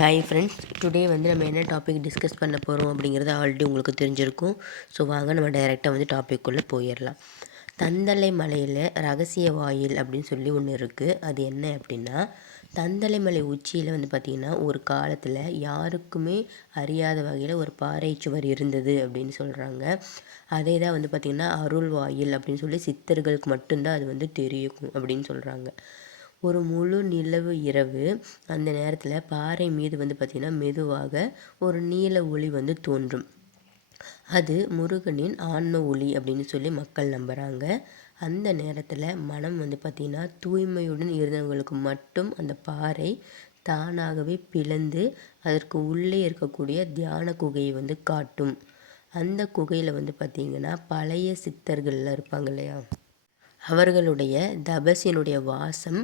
Hi friends, today நம்ம என்ன topic discuss பண்ண போகிறோம் அப்படிங்கிறது ஆல்ரெடி உங்களுக்கு தெரிஞ்சிருக்கும். ஸோ வாங்க நம்ம டைரெக்டாக டாபிக்குள்ளே போயிடலாம். தந்தலை மலையில் ரகசிய வாயில் அப்படின்னு சொல்லி ஒன்று இருக்குது. அது என்ன அப்படின்னா, தந்தலை மலை உச்சியில் பார்த்திங்கன்னா ஒரு காலத்தில் யாருக்குமே அறியாத வகையில் ஒரு பாறை சுவர் இருந்தது அப்படின்னு சொல்கிறாங்க. அதே தான் பார்த்திங்கன்னா அருள் வாயில் அப்படின்னு சொல்லி சித்தர்களுக்கு மட்டும்தான் அது தெரியும் அப்படின்னு சொல்கிறாங்க. ஒரு முழு நிலவு இரவு அந்த நேரத்தில் பாறை மீது பார்த்திங்கன்னா மெதுவாக ஒரு நீல ஒளி தோன்றும். அது முருகனின் ஆன்ம ஒளி அப்படின்னு சொல்லி மக்கள் நம்புகிறாங்க. அந்த நேரத்தில் மனம் பார்த்திங்கன்னா தூய்மையுடன் இருந்தவங்களுக்கு மட்டும் அந்த பாறை தானாகவே பிளந்து அதற்கு உள்ளே இருக்கக்கூடிய தியான குகையை காட்டும். அந்த குகையில் பார்த்திங்கன்னா பழைய சித்தர்கள்லாம் இருப்பாங்க இல்லையா, அவர்களுடைய தபசினுடைய வாசம்,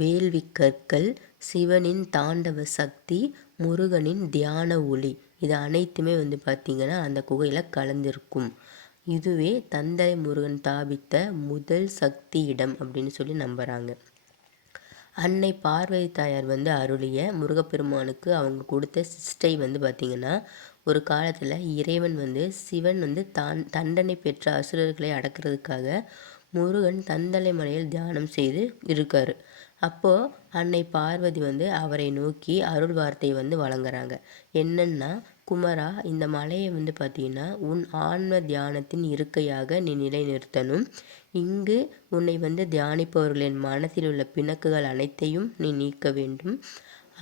வேள்வி கற்கள், சிவனின் தாண்டவ சக்தி, முருகனின் தியான ஒளி, இது அனைத்துமே பார்த்திங்கன்னா அந்த குகையில் கலந்திருக்கும். இதுவே தந்தை முருகன் தாபித்த முதல் சக்தி இடம் அப்படின்னு சொல்லி நம்புகிறாங்க. அன்னை பார்வதி தாயார் அருளிய முருகப்பெருமானுக்கு அவங்க கொடுத்த சிஸ்டை பார்த்திங்கன்னா ஒரு காலத்தில் இறைவன் சிவன் தண்டனை பெற்ற அசுரர்களை அடக்கிறதுக்காக முருகன் தந்தலை மலையில் தியானம் செய்து இருக்கார். அப்போது அன்னை பார்வதி அவரை நோக்கி அருள் வார்த்தை வழங்குறாங்க. என்னன்னா, குமரா, இந்த மலையை பார்த்தீங்கன்னா உன் ஆன்ம தியானத்தின் இருக்கையாக நீ நிலைநிறுத்தணும். இங்கு உன்னை தியானிப்பவர்களின் மனத்தில் உள்ள பிணக்குகள் அனைத்தையும் நீ நீக்க வேண்டும்.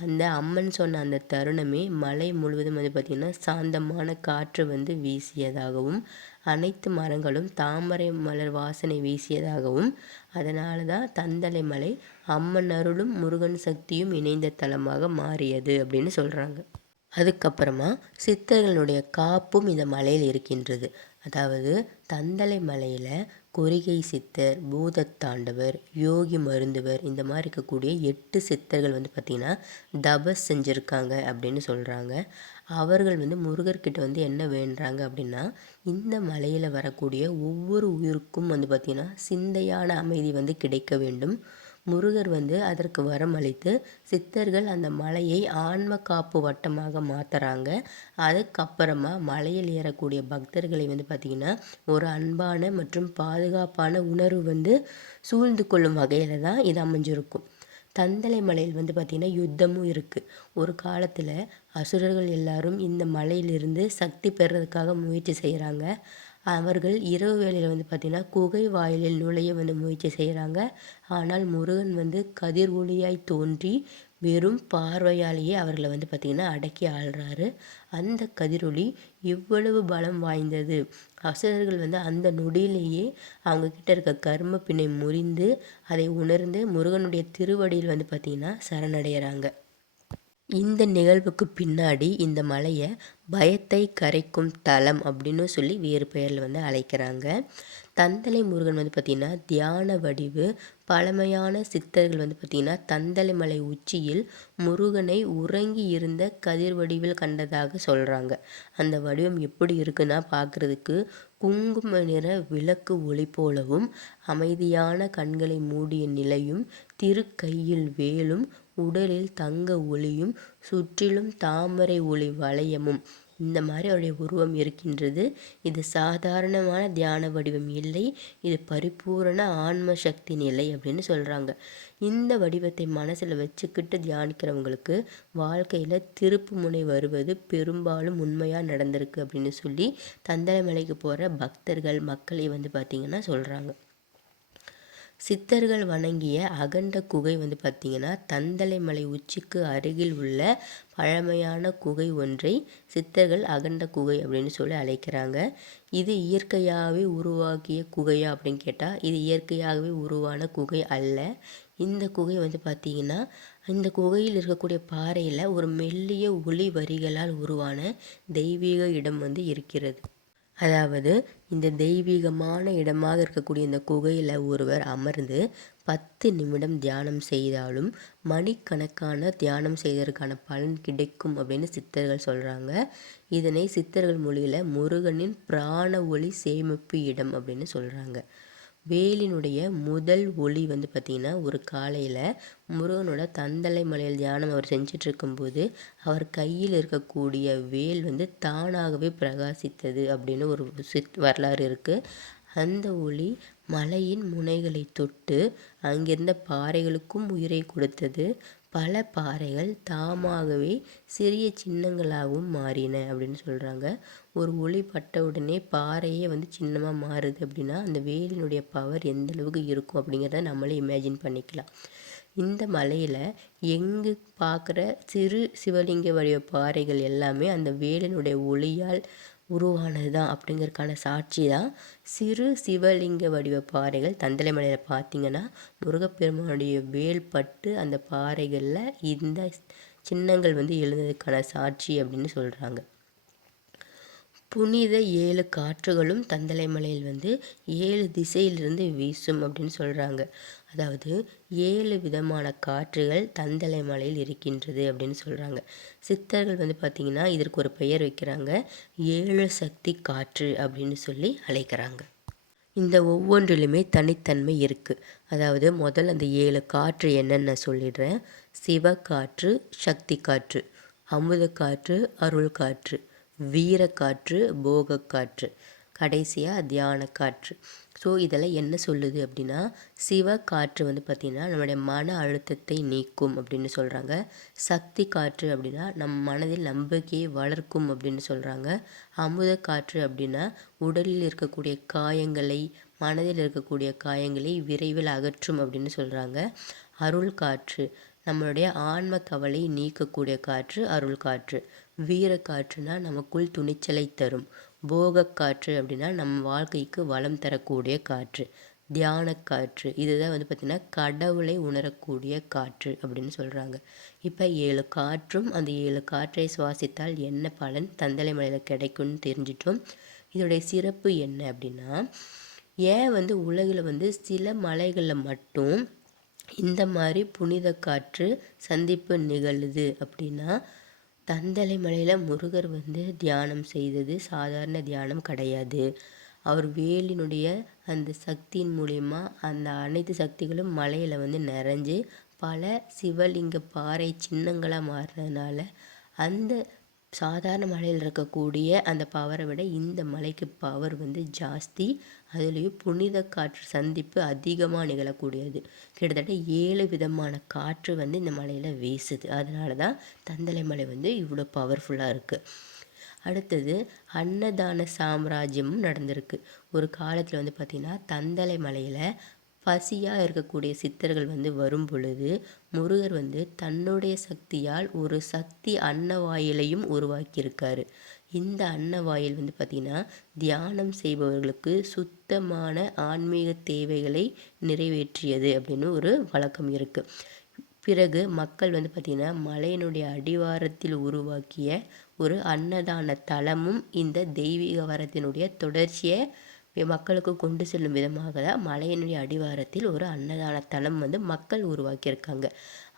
அந்த அம்மன் சொன்ன அந்த தருணமே மலை முழுவதும் பார்த்திங்கன்னா சாந்தமான காற்று வீசியதாகவும் அனைத்து மரங்களும் தாமரை மலர் வாசனை வீசியதாகவும், அதனால தான் தந்தலை மலை அம்மன் அருளும் முருகன் சக்தியும் இணைந்த தலமாக மாறியது அப்படின்னு சொல்கிறாங்க. அதுக்கப்புறமா சித்தர்களுடைய காப்பும் இந்த மலையில் இருக்கின்றது. அதாவது தந்தலை மலையில் கொரிகை சித்தர், பூதத்தாண்டவர், யோகி மருந்துவர், இந்த மாதிரி இருக்கக்கூடிய 8 சித்தர்கள் பார்த்திங்கன்னா தபஸ் செஞ்சுருக்காங்க அப்படின்னு சொல்கிறாங்க. அவர்கள் முருகர்கிட்ட என்ன வேண்டுறாங்க அப்படின்னா, இந்த மலையில் வரக்கூடிய ஒவ்வொரு உயிருக்கும் பார்த்திங்கன்னா சிந்தையான அமைதி கிடைக்க வேண்டும். முருகர் அதற்கு வரமளித்து சித்தர்கள் அந்த மலையை ஆன்ம காப்பு வட்டமாக மாற்றுறாங்க. அதுக்கப்புறமா மலையில் ஏறக்கூடிய பக்தர்களை பார்த்திங்கன்னா ஒரு அன்பான மற்றும் பாதுகாப்பான உணர்வு சூழ்ந்து கொள்ளும் வகையில் தான் இது அமைஞ்சிருக்கும். தந்தலை மலையில் பார்த்திங்கன்னா யுத்தமும் இருக்குது. ஒரு காலத்தில் அசுரர்கள் எல்லாரும் இந்த மலையிலிருந்து சக்தி பெறதுக்காக முயற்சி செய்கிறாங்க. அவர்கள் இரவு வேளையில் பார்த்திங்கன்னா குகை வாயிலில் நுழைய முயற்சி செய்கிறாங்க. ஆனால் முருகன் கதிர் ஒளியாய் தோன்றி வெறும் பார்வையாலேயே அவர்களை பார்த்திங்கன்னா அடக்கி ஆள்றாரு. அந்த கதிரொளி இவ்வளவு பலம் வாய்ந்தது. அசுரர்கள் அந்த நொடியிலேயே அவங்கக்கிட்ட இருக்க கர்ம பிணை முறிந்து அதை உணர்ந்து முருகனுடைய திருவடியில் பார்த்திங்கன்னா சரணடைகிறாங்க. இந்த நிகழ்வுக்கு பின்னாடி இந்த மலையை பயத்தை கரைக்கும் தலம் அப்படின்னு சொல்லி வேறு பெயரில் அழைக்கிறாங்க. தந்தலை முருகன் பார்த்திங்கன்னா தியான வடிவு. பழமையான சித்தர்கள் பார்த்திங்கன்னா தந்தலை மலை உச்சியில் முருகனை உறங்கி இருந்த கதிர் வடிவில் கண்டதாக சொல்கிறாங்க. அந்த வடிவம் எப்படி இருக்குன்னா பார்க்குறதுக்கு குங்கும நிற விளக்கு ஒளி போலவும், அமைதியான கண்களை மூடிய நிலையும், திருக்கையில் வேலும், உடலில் தங்க ஒளியும், சுற்றிலும் தாமரை ஒளி வளையமும், இந்த மாதிரி அவருடைய உருவம் இருக்கின்றது. இது சாதாரணமான தியான வடிவம் இல்லை, இது பரிபூரண ஆன்ம சக்தி நிலை அப்படின்னு சொல்கிறாங்க. இந்த வடிவத்தை மனசில் வச்சுக்கிட்டு தியானிக்கிறவங்களுக்கு வாழ்க்கையில் திருப்பு முனை வருவது பெரும்பாலும் உண்மையாக நடந்திருக்கு அப்படின்னு சொல்லி தந்தலை மலைக்கு போகிற பக்தர்கள் மக்களை பார்த்திங்கன்னா சொல்கிறாங்க. சித்தர்கள் வணங்கிய அகண்ட குகை பார்த்திங்கன்னா தந்தலை மலை உச்சிக்கு அருகில் உள்ள பழமையான குகை ஒன்றை சித்தர்கள் அகண்ட குகை அப்படின்னு சொல்லி அழைக்கிறாங்க. இது இயற்கையாகவே உருவாக்கிய குகையா அப்படின்னு கேட்டால் இது இயற்கையாகவே உருவான குகை அல்ல. இந்த குகை பார்த்திங்கன்னா இந்த குகையில் இருக்கக்கூடிய பாறையில் ஒரு மெல்லிய ஒளி வரிகளால் உருவான தெய்வீக இடம் இருக்கிறது. அதாவது இந்த தெய்வீகமான இடமாக இருக்கக்கூடிய இந்த குகையில் ஒருவர் அமர்ந்து 10 நிமிடம் தியானம் செய்தாலும் மணிக்கணக்கான தியானம் செய்ததற்கான பலன் கிடைக்கும் அப்படின்னு சித்தர்கள் சொல்கிறாங்க. இதனை சித்தர்கள் மொழியில் முருகனின் பிராண ஒளி சேமிப்பு இடம் அப்படின்னு சொல்கிறாங்க. வேலினுடைய முதல் ஒளி வந்து பார்த்திங்கன்னா ஒரு காலையில் முருகனோட தந்தலை மலையில் தியானம் அவர் செஞ்சுட்டு இருக்கும்போது அவர் கையில் இருக்கக்கூடிய வேல் வந்து தானாகவே பிரகாசித்தது அப்படின்னு ஒரு வரலாறு இருக்குது. அந்த ஒளி மலையின் முனைகளை தொட்டு அங்கிருந்த பாறைகளுக்கும் உயிரை கொடுத்தது. பல பாறைகள் தாமாகவே சிறிய சின்னங்களாகவும் மாறின அப்படின்னு சொல்கிறாங்க. ஒரு ஒளி பட்ட உடனே பாறையே வந்து சின்னமாக மாறுது அப்படின்னா அந்த வேலினுடைய பவர் எந்த அளவுக்கு இருக்கும் அப்படிங்கிறத நம்மளே இமேஜின் பண்ணிக்கலாம். இந்த மலையில் எங்கு பார்க்குற சிறு சிவலிங்க வடிவ பாறைகள் எல்லாமே அந்த வேலினுடைய ஒளியால் உருவானது தான் அப்படிங்கிறதுக்கான சாட்சி தான் சிறு சிவலிங்க வடிவ பாறைகள். தந்தலை மலையில் பார்த்தீங்கன்னா முருகப்பெருமானுடைய வேல் பட்டு அந்த பாறைகளில் இந்த சின்னங்கள் வந்து எழுந்ததுக்கான சாட்சி அப்படின்னு சொல்கிறாங்க. புனித 7 காற்றுகளும் தந்தலை மலையில் வந்து 7 திசையிலிருந்து வீசும் அப்படின்னு சொல்கிறாங்க. அதாவது 7 விதமான காற்றுகள் தந்தலை மலையில் இருக்கின்றது அப்படின்னு சொல்கிறாங்க. சித்தர்கள் வந்து பார்த்திங்கன்னா இதற்கு ஒரு பெயர் வைக்கிறாங்க, 7 சக்தி காற்று அப்படின்னு சொல்லி அழைக்கிறாங்க. இந்த ஒவ்வொன்றிலுமே தனித்தன்மை இருக்குது. அதாவது முதல்ல அந்த 7 காற்று என்னென்னு சொல்லிடுறேன். சிவக்காற்று, சக்தி காற்று, அமுத காற்று, அருள் காற்று, வீரக்காற்று, போகக்காற்று, கடைசியாக தியான காற்று. ஸோ இதெல்லாம் என்ன சொல்லுது அப்படின்னா, சிவக்காற்று வந்து பார்த்திங்கன்னா நம்மளுடைய மன அழுத்தத்தை நீக்கும் அப்படின்னு சொல்கிறாங்க. சக்தி காற்று அப்படின்னா நம் மனதில் நம்பிக்கையை வளர்க்கும் அப்படின்னு சொல்கிறாங்க. அமுத காற்று அப்படின்னா உடலில் இருக்கக்கூடிய காயங்களை, மனதில் இருக்கக்கூடிய காயங்களை விரைவில் அகற்றும் அப்படின்னு சொல்கிறாங்க. அருள் காற்று நம்மளுடைய ஆன்ம கவலை நீக்கக்கூடிய காற்று அருள் காற்று. வீரக்காற்றுனா நமக்குள் துணிச்சலை தரும். போகக்காற்று அப்படின்னா நம்ம வாழ்க்கைக்கு வளம் தரக்கூடிய காற்று. தியான காற்று இதுதான் வந்து பார்த்திங்கன்னா கடவுளை உணரக்கூடிய காற்று அப்படின்னு சொல்கிறாங்க. இப்போ 7 காற்றும் அந்த 7 காற்றை சுவாசித்தால் என்ன பலன் தந்தலை மலையில் கிடைக்கும்னு தெரிஞ்சிட்டோம். இதோடைய சிறப்பு என்ன அப்படின்னா, ஏன் வந்து உலகில் வந்து சில மலைகளில் மட்டும் இந்த மாதிரி புனித காற்று சந்திப்பு நிகழுது அப்படின்னா, தந்தலை மலையில் முருகர் வந்து தியானம் செய்தது சாதாரண தியானம் கிடையாது. அவர் வேலினுடைய அந்த சக்தியின் மூலயமா அந்த அனைத்து சக்திகளும் மலையில் வந்து நிறைஞ்சு பல சிவலிங்க பாறை சின்னங்களாக மாறுறதுனால அந்த சாதாரண மலையில் இருக்கக்கூடிய அந்த பவரை விட இந்த மலைக்கு பவர் வந்து ஜாஸ்தி. அதுலேயும் புனித காற்று சந்திப்பு அதிகமாக நிகழக்கூடியது. கிட்டத்தட்ட 7 விதமான காற்று வந்து இந்த மலையில் வீசுது. அதனால தான் தந்தலை மலை வந்து இவ்வளோ பவர்ஃபுல்லாக இருக்குது. அடுத்தது அன்னதான சாம்ராஜ்யமும் நடந்திருக்கு. ஒரு காலத்தில் வந்து பார்த்திங்கன்னா தந்தலை மலையில் பசியாக இருக்கக்கூடிய சித்தர்கள் வந்து வரும் பொழுது முருகர் வந்து தன்னுடைய சக்தியால் ஒரு சக்தி அன்னவாயிலையும் உருவாக்கியிருக்காரு. இந்த அன்னவாயில் வந்து பார்த்திங்கன்னா தியானம் செய்பவர்களுக்கு சுத்தமான ஆன்மீக தேவைகளை நிறைவேற்றியது அப்படின்னு ஒரு வழக்கம் இருக்குது. பிறகு மக்கள் வந்து பார்த்திங்கன்னா மலையினுடைய அடிவாரத்தில் உருவாக்கிய ஒரு அன்னதான தலமும் இந்த தெய்வீக வரத்தினுடைய தொடர்ச்சியை மக்களுக்கு கொண்டு செல்லும் விதமாக தான் மலையினுடைய அடிவாரத்தில் ஒரு அன்னதான தலம் வந்து மக்கள் உருவாக்கியிருக்காங்க.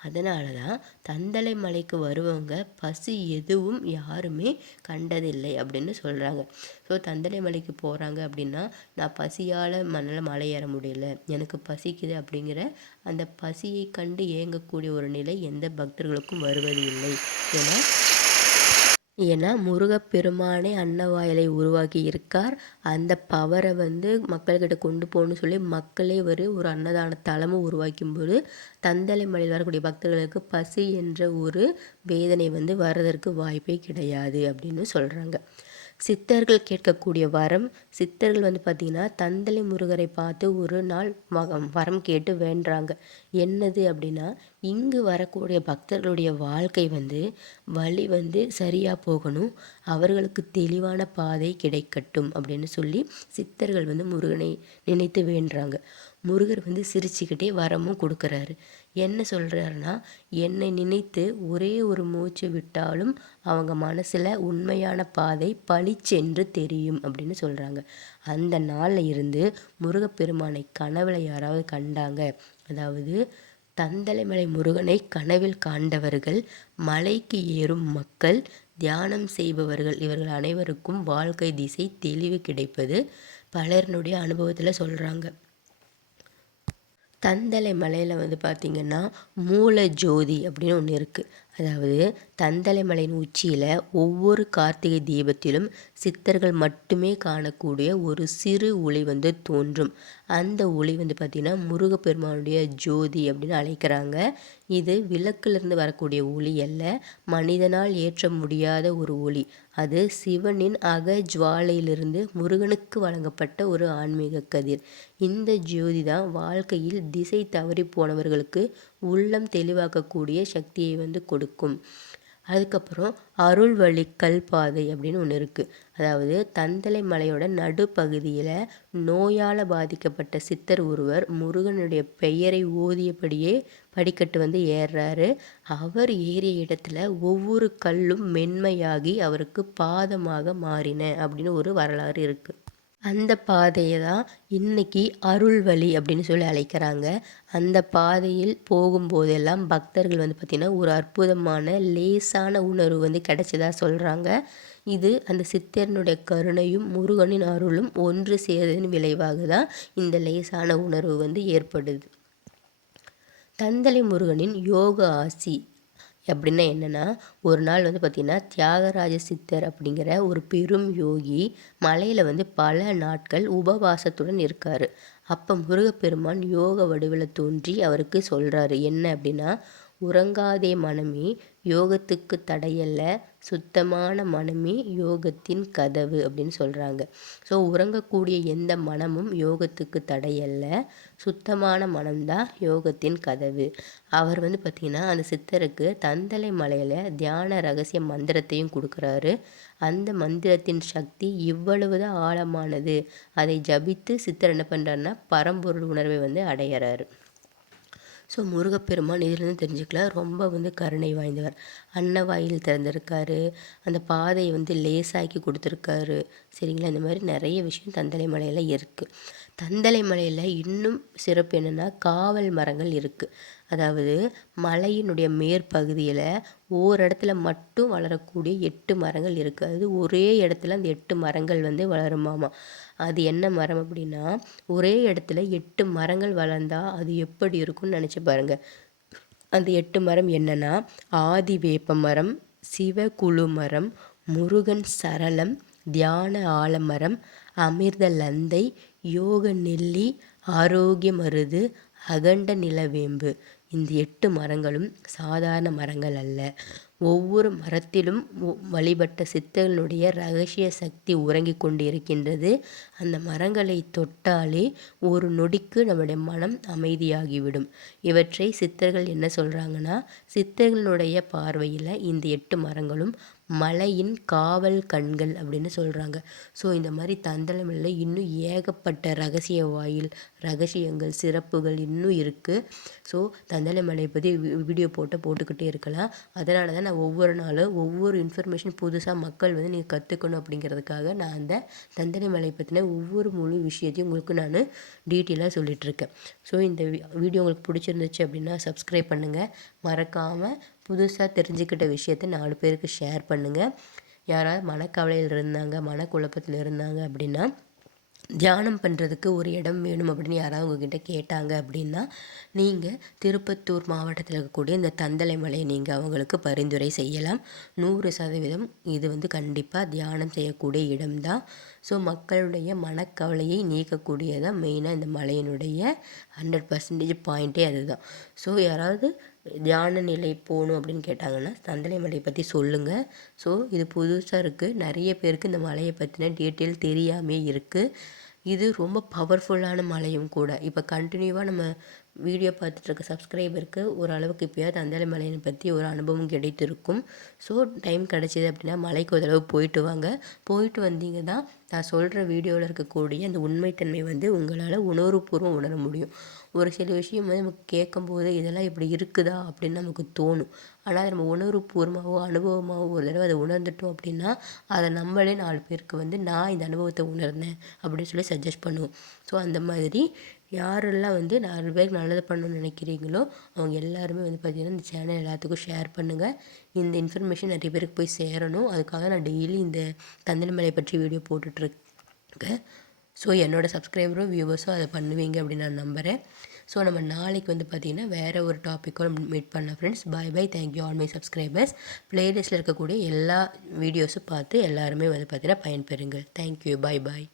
அதனால தான் தந்தலை மலைக்கு வருவவங்க பசி எதுவும் யாருமே கண்டதில்லை அப்படின்னு சொல்கிறாங்க. ஸோ தந்தலை மலைக்கு போகிறாங்க அப்படின்னா, நான் பசியால் மலை ஏற முடியல, எனக்கு பசிக்குது அப்படிங்கிற அந்த பசியை கண்டு ஏங்கக்கூடிய ஒரு நிலை எந்த பக்தர்களுக்கும் வருவது இல்லை. ஏன்னா முருகப்பெருமானே அன்னவாயிலை உருவாக்கி இருக்கார். அந்த பவரை வந்து மக்கள்கிட்ட கொண்டு போகணும்னு சொல்லி மக்களே ஒரு அன்னதான தலமும் உருவாக்கும்போது தந்தலை மலையில் வரக்கூடிய பக்தர்களுக்கு பசி என்ற ஒரு வேதனை வந்து வர்றதற்கு வாய்ப்பே கிடையாது அப்படின்னு சொல்கிறாங்க. சித்தர்கள் கேட்கக்கூடிய வரம், சித்தர்கள் வந்து பார்த்திங்கன்னா தந்தலை முருகரை பார்த்து ஒரு நாள் வரம் கேட்டு வேண்டுறாங்க. என்னது அப்படின்னா, இங்கு வரக்கூடிய பக்தர்களுடைய வாழ்க்கை வந்து வழி வந்து சரியாக போகணும், அவர்களுக்கு தெளிவான பாதை கிடைக்கட்டும் அப்படின்னு சொல்லி சித்தர்கள் வந்து முருகனை நினைத்து வேண்டுறாங்க. முருகர் வந்து சிரிச்சுக்கிட்டே வரமும் கொடுக்குறாரு. என்ன சொல்கிறாருன்னா, என்னை நினைத்து ஒரே ஒரு மூச்சு விட்டாலும் அவங்க மனசில் உண்மையான பாதை பளிச்சென்று தெரியும் அப்படின்னு சொல்கிறாங்க. அந்த நாளில் இருந்து முருகப்பெருமானை கனவுல யாராவது கண்டாங்க, அதாவது தந்தலைமலை முருகனை கனவில் காண்டவர்கள், மலைக்கு ஏறும் மக்கள், தியானம் செய்பவர்கள், இவர்கள் அனைவருக்கும் வாழ்க்கை திசை தெளிவு கிடைப்பது பலரினுடைய அனுபவத்தில் சொல்கிறாங்க. தந்தலை மலையில் வந்து பார்த்திங்கன்னா மூல ஜோதி அப்படின்னு ஒன்று இருக்குது. அதாவது தந்தலை மலையின் உச்சியில் ஒவ்வொரு கார்த்திகை தீபத்திலும் சித்தர்கள் மட்டுமே காணக்கூடிய ஒரு சிறு ஒளி வந்து தோன்றும். அந்த ஒளி வந்து பார்த்திங்கன்னா முருகப்பெருமானுடைய ஜோதி அப்படின்னு அழைக்கிறாங்க. இது விளக்கிலிருந்து வரக்கூடிய ஒளி அல்ல, மனிதனால் ஏற்ற முடியாத ஒரு ஒளி. அது சிவனின் அகஜுவாலையிலிருந்து முருகனுக்கு வழங்கப்பட்ட ஒரு ஆன்மீக கதிர். இந்த ஜோதி தான் வாழ்க்கையில் திசை தவறி போனவர்களுக்கு உள்ளம் தெளிவாக்கக்கூடிய சக்தியை வந்து கொடுக்கும். அதுக்கப்புறம் அருள் வழி கல்பாதை அப்படின்னு ஒன்று இருக்குது. அதாவது தந்தலை மலையோட நடுப்பகுதியில் நோயால் பாதிக்கப்பட்ட சித்தர் ஒருவர் முருகனுடைய பெயரை ஓதியபடியே படிக்கட்டு வந்து ஏறுறாரு. அவர் ஏறிய இடத்துல ஒவ்வொரு கல்லும் மென்மையாகி அவருக்கு பாதமாக மாறின அப்படின்னு ஒரு வரலாறு இருக்குது. அந்த பாதையை தான் இன்னைக்கு அருள் வழி அப்படின்னு சொல்லி அழைக்கிறாங்க. அந்த பாதையில் போகும்போதெல்லாம் பக்தர்கள் வந்து பார்த்திங்கன்னா ஒரு அற்புதமான லேசான உணர்வு வந்து கிடைச்சதா சொல்கிறாங்க. இது அந்த சித்தர்னுடைய கருணையும் முருகனின் அருளும் ஒன்று சேருவதன் விளைவாக தான் இந்த லேசான உணர்வு வந்து ஏற்படுது. தந்தலை முருகனின் யோக ஆசி அப்படின்னா என்னென்னா, ஒரு நாள் வந்து பார்த்திங்கன்னா தியாகராஜ சித்தர் அப்படிங்கிற ஒரு பெரும் யோகி மலையில் வந்து பல நாட்கள் உபவாசத்துடன் இருக்கார். அப்போ முருகப்பெருமான் யோக வடிவில் தோன்றி அவருக்கு சொல்கிறாரு என்ன அப்படின்னா, உறங்காதே மனமே யோகத்துக்கு தடையல்ல, சுத்தமான மனமே யோகத்தின் கதவு அப்படின்னு சொல்கிறாங்க. ஸோ உறங்கக்கூடிய எந்த மனமும் யோகத்துக்கு தடையல்ல, சுத்தமான மனம்தான் யோகத்தின் கதவு. அவர் வந்து பார்த்திங்கன்னா அந்த சித்தருக்கு தந்தலை மலையில் தியான ரகசிய மந்திரத்தையும் கொடுக்குறாரு. அந்த மந்திரத்தின் சக்தி இவ்வளவு தான் ஆழமானது. அதை ஜபித்து சித்தர் என்ன பண்ணுறாருன்னா பரம்பொருள் உணர்வை வந்து அடையிறாரு. ஸோ முருகப்பெருமான் இதிலேருந்து தெரிஞ்சுக்கலாம் ரொம்ப வந்து கருணை வாய்ந்தவர். அன்னவாயில் திறந்திருக்காரு, அந்த பாதையை வந்து லேசாக்கி கொடுத்துருக்காரு. சரிங்களா, இந்த மாதிரி நிறைய விஷயம் தந்தலை மலையில் இருக்குது. தந்தலை மலையில் இன்னும் சிறப்பு என்னென்னா காவல் மரங்கள் இருக்குது. அதாவது மலையினுடைய மேற்பகுதியில் ஓரிடத்துல மட்டும் வளரக்கூடிய 8 மரங்கள் இருக்குது. அது ஒரே இடத்துல அந்த 8 மரங்கள் வந்து வளருமாமா. அது என்ன மரம் அப்படின்னா, ஒரே இடத்துல 8 மரங்கள் வளர்ந்தால் அது எப்படி இருக்கும்னு நினச்சி பாருங்கள். அந்த 8 மரம் என்னென்னா ஆதி வேப்ப மரம், சிவகுழு மரம், முருகன் சரளம், தியான ஆலமரம், அமிர்த லந்தை, யோக நெல்லி, ஆரோக்கிய மருது, அகண்ட நிலவேம்பு. இந்த 8 மரங்களும் சாதாரண மரங்கள் அல்ல. ஒவ்வொரு மரத்திலும் வழிபட்ட சித்தர்களுடைய ரகசிய சக்தி உறங்கி கொண்டு இருக்கின்றது. அந்த மரங்களை தொட்டாலே ஒரு நொடிக்கு நம்முடைய மனம் அமைதியாகிவிடும். இவற்றை சித்தர்கள் என்ன சொல்கிறாங்கன்னா, சித்தர்களுடைய பார்வையில் இந்த 8 மரங்களும் மலையின் காவல் கண்கள் அப்படின்னு சொல்கிறாங்க. ஸோ இந்த மாதிரி தந்தலை மலையில் இன்னும் ஏகப்பட்ட ரகசிய வாயில், ரகசியங்கள், சிறப்புகள் இன்னும் இருக்குது. ஸோ தந்தலை மலையை பற்றி வீடியோ போட்டுக்கிட்டே இருக்கலாம். அதனால தான் நான் ஒவ்வொரு நாளும் ஒவ்வொரு இன்ஃபர்மேஷன் புதுசாக மக்கள் வந்து நீங்கள் கற்றுக்கணும் அப்படிங்கிறதுக்காக நான் அந்த தந்தலை மலையை பற்றின ஒவ்வொரு முழு விஷயத்தையும் உங்களுக்கு நான் டீட்டெயிலாக சொல்லிகிட்ருக்கேன். ஸோ இந்த வீடியோ உங்களுக்கு பிடிச்சிருந்துச்சு அப்படின்னா சப்ஸ்கிரைப் பண்ணுங்கள். மறக்காமல் புதுசாக தெரிஞ்சுக்கிட்ட விஷயத்த 4 பேருக்கு ஷேர் பண்ணுங்கள். யாராவது மனக்கவலையில் இருந்தாங்க, மனக்குழப்பத்தில் இருந்தாங்க அப்படின்னா, தியானம் பண்ணுறதுக்கு ஒரு இடம் வேணும் அப்படின்னு யாராவது உங்ககிட்ட கேட்டாங்க அப்படின்னா, நீங்கள் திருப்பத்தூர் மாவட்டத்தில் இருக்கக்கூடிய இந்த தந்தலை மலையை நீங்கள் அவங்களுக்கு பரிந்துரை செய்யலாம். 100% இது வந்து கண்டிப்பாக தியானம் செய்யக்கூடிய இடம்தான். ஸோ மக்களுடைய மனக்கவலையை நீக்கக்கூடியதான் மெயினாக இந்த மலையினுடைய 100% பாயிண்ட்டே அதுதான். ஸோ யாராவது தியான நிலை போகணும் அப்படின்னு கேட்டாங்கன்னா தந்தலை மலையை பற்றி சொல்லுங்கள். ஸோ இது புதுசாக இருக்குது, நிறைய பேருக்கு இந்த மலையை பற்றின டீட்டெயில் தெரியாமே இருக்குது. இது ரொம்ப பவர்ஃபுல்லான மலையும் கூட. இப்போ கண்டினியூவாக நம்ம வீடியோ பார்த்துட்ருக்க சப்ஸ்கிரைபருக்கு ஓரளவுக்கு இப்போயாவது தந்தலை மலையை பற்றி ஒரு அனுபவம் கிடைத்திருக்கும். ஸோ டைம் கிடச்சிது அப்படின்னா மலைக்கு ஒரு தடவை போயிட்டு வாங்க. போயிட்டு வந்தீங்கன்னா நான் சொல்கிற வீடியோவில் இருக்கக்கூடிய அந்த உண்மைத்தன்மை வந்து உங்களால் உணர்வுபூர்வம் உணர முடியும். ஒரு சில விஷயம் வந்து நமக்கு கேட்கும்போது இதெல்லாம் இப்படி இருக்குதா அப்படின்னு நமக்கு தோணும். ஆனால் அதை நம்ம உணர்வுபூர்வமாகவோ அனுபவமாகவோ ஒரு தடவை அதை உணர்ந்துட்டோம் அப்படின்னா அதை நம்மளே 4 பேருக்கு வந்து நான் இந்த அனுபவத்தை உணர்ந்தேன் அப்படின்னு சொல்லி சஜஸ்ட் பண்ணுவோம். ஸோ அந்த மாதிரி யாரெல்லாம் வந்து 4 பேருக்கு நல்லது பண்ணணும்னு நினைக்கிறீங்களோ அவங்க எல்லாருமே வந்து பார்த்திங்கன்னா இந்த சேனல் எல்லாத்துக்கும் ஷேர் பண்ணுங்கள். இந்த இன்ஃபர்மேஷன் நிறைய பேருக்கு போய் சேரணும். அதுக்காக நான் டெய்லி இந்த தந்தலை மலையை பற்றி வீடியோ போட்டுட்ருக்கேன். ஸோ என்னோடய சப்ஸ்கிரைபரும் வியூவர்ஸும் அதை பண்ணுவீங்க அப்படின்னு நான் நம்புகிறேன். ஸோ நம்ம நாளைக்கு வந்து பார்த்திங்கன்னா வேறு ஒரு டாப்பிக்கோட மீட் பண்ணலாம் friends. Bye bye. Thank you all my subscribers. ப்ளேலிஸ்ட்டில் இருக்கக்கூடிய எல்லா வீடியோஸும் பார்த்து எல்லாருமே வந்து பார்த்திங்கன்னா பயன்பெறுங்கள். தேங்க்யூ. பாய் பாய்.